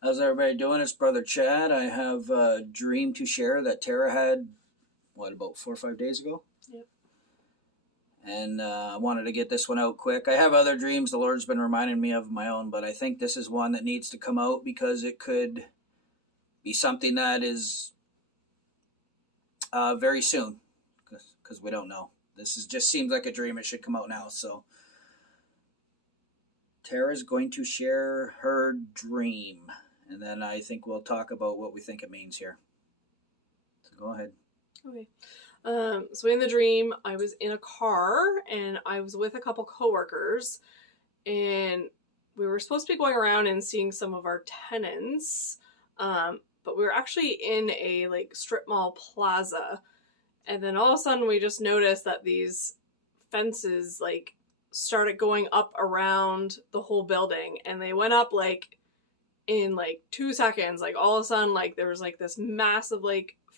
How's everybody doing? It's Brother Chad. I have a dream to share that Tara had, about 4 or 5 days ago? Yep. And I wanted to get this one out quick. I have other dreams the Lord's been reminding me of my own, but I think this is one that needs to come out because it could be something that is very soon, because we don't know. Just seems like a dream. It should come out now. So Tara's going to share her dream, and then I think we'll talk about what we think it means here. So go ahead. Okay. So in the dream, I was in a car and I was with a couple coworkers, and we were supposed to be going around and seeing some of our tenants, but we were actually in a strip mall plaza, and then all of a sudden we just noticed that these fences started going up around the whole building, and they went up in 2 seconds. All of a sudden there was this massive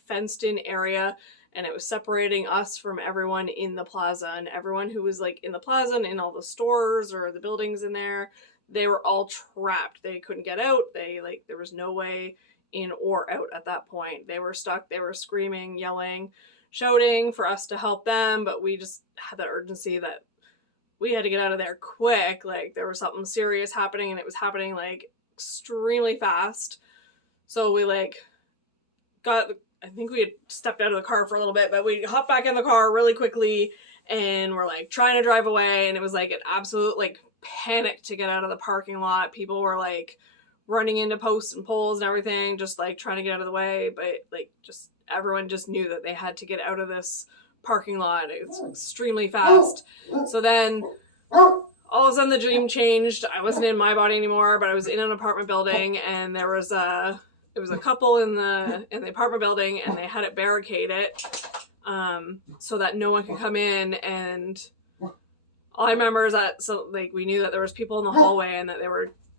fenced in area, and it was separating us from everyone in the plaza, and everyone who was in the plaza and in all the stores or the buildings in there, they were all trapped. They couldn't get out. There was no way in or out at that point. They were stuck. They were screaming, yelling, shouting for us to help them, but we just had that urgency that we had to get out of there quick. There was something serious happening, and it was happening extremely fast. So we I think we had stepped out of the car for a little bit, but we hopped back in the car really quickly, and we're trying to drive away, and it was an absolute panic to get out of the parking lot. People were running into posts and poles and everything, just trying to get out of the way, but just everyone just knew that they had to get out of this parking lot. It's extremely fast. So then all of a sudden the dream changed. I wasn't in my body anymore, but I was in an apartment building, and there was a couple in the apartment building, and they had it barricaded so that no one could come in. And all I remember is that we knew that there was people in the hallway, and that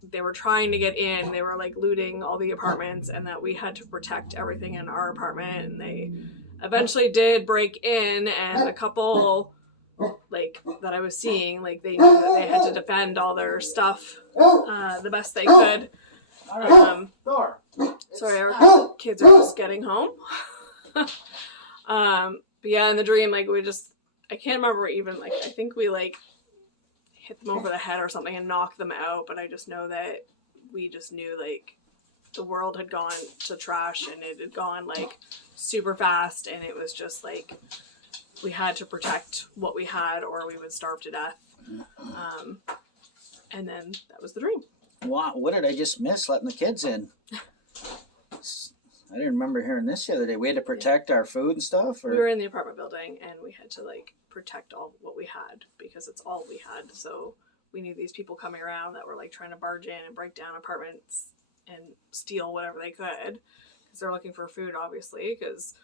they were trying to get in. They were looting all the apartments, and that we had to protect everything in our apartment. And they eventually did break in, and the couple that I was seeing, they knew that they had to defend all their stuff the best they could. Sorry, our kids are just getting home. But yeah, in the dream, I can't remember even, I think we hit them over the head or something and knocked them out, but I just know that we just knew the world had gone to trash, and it had gone super fast, and it was just we had to protect what we had or we would starve to death. And then that was the dream. Wow, what did I just miss letting the kids in? I didn't remember hearing this the other day. We had to protect our food and stuff? Or? We were in the apartment building, and we had to protect all what we had because it's all we had. So we knew these people coming around that were trying to barge in and break down apartments and steal whatever they could, because they're looking for food, obviously, because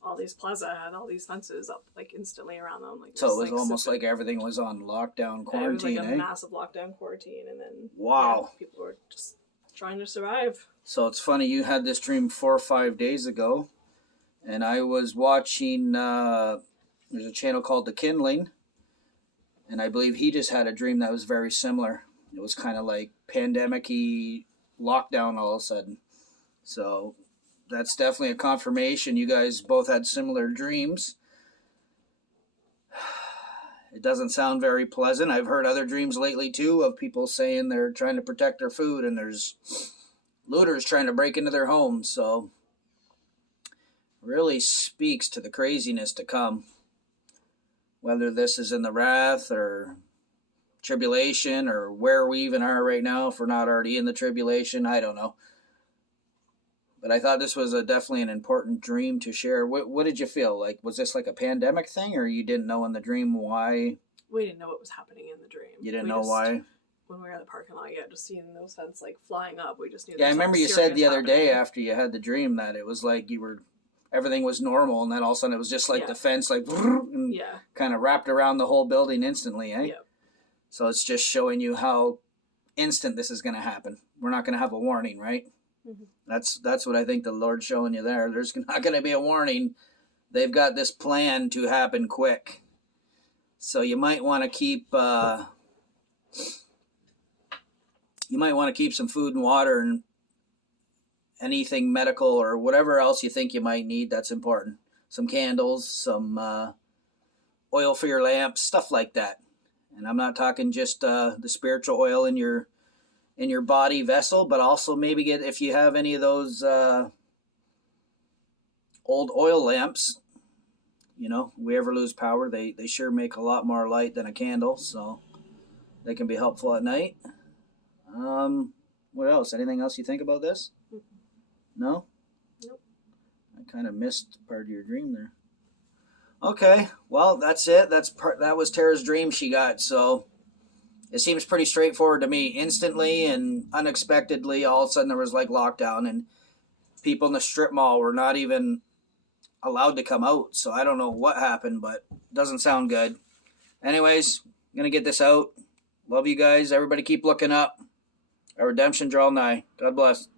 all these plaza had all these fences up instantly around them. So it was almost like everything was on lockdown quarantine. It was a massive lockdown quarantine, and then wow, people were just trying to survive. So it's funny, you had this dream 4 or 5 days ago, and I was watching, there's a channel called The Kindling, and I believe he just had a dream that was very similar. It was kind of like pandemic-y lockdown all of a sudden. So that's definitely a confirmation. You guys both had similar dreams. It doesn't sound very pleasant. I've heard other dreams lately, too, of people saying they're trying to protect their food, and there's looters trying to break into their homes. So really speaks to the craziness to come. Whether this is in the wrath or tribulation, or where we even are right now, if we're not already in the tribulation, I don't know. But I thought this was definitely an important dream to share. What did you feel? Was this a pandemic thing, or you didn't know in the dream why? We didn't know what was happening in the dream. You didn't know why? When we were in the parking lot, just seeing those fences flying up, we just knew. Yeah, I remember you said the other day after you had the dream that it was everything was normal, and then all of a sudden it was just the fence and kind of wrapped around the whole building instantly, eh? Yeah. So it's just showing you how instant this is going to happen. We're not going to have a warning, right? Mm-hmm. That's what I think the Lord's showing you there. There's not going to be a warning. They've got this plan to happen quick. So you might want to keep some food and water and anything medical or whatever else you think you might need. That's important. Some candles, some oil for your lamps, stuff like that. And I'm not talking just the spiritual oil in your body vessel, but also maybe get, if you have any of those old oil lamps, you know, we ever lose power, they sure make a lot more light than a candle, so they can be helpful at night. What else? Anything else you think about this? No? Nope. I kind of missed part of your dream there. Okay, well, that's it. That was Tara's dream she got, so it seems pretty straightforward to me. Instantly and unexpectedly, all of a sudden there was like lockdown, and people in the strip mall were not even allowed to come out. So I don't know what happened, but it doesn't sound good. Anyways, I'm going to get this out. Love you guys. Everybody keep looking up. Our redemption draw nigh. God bless.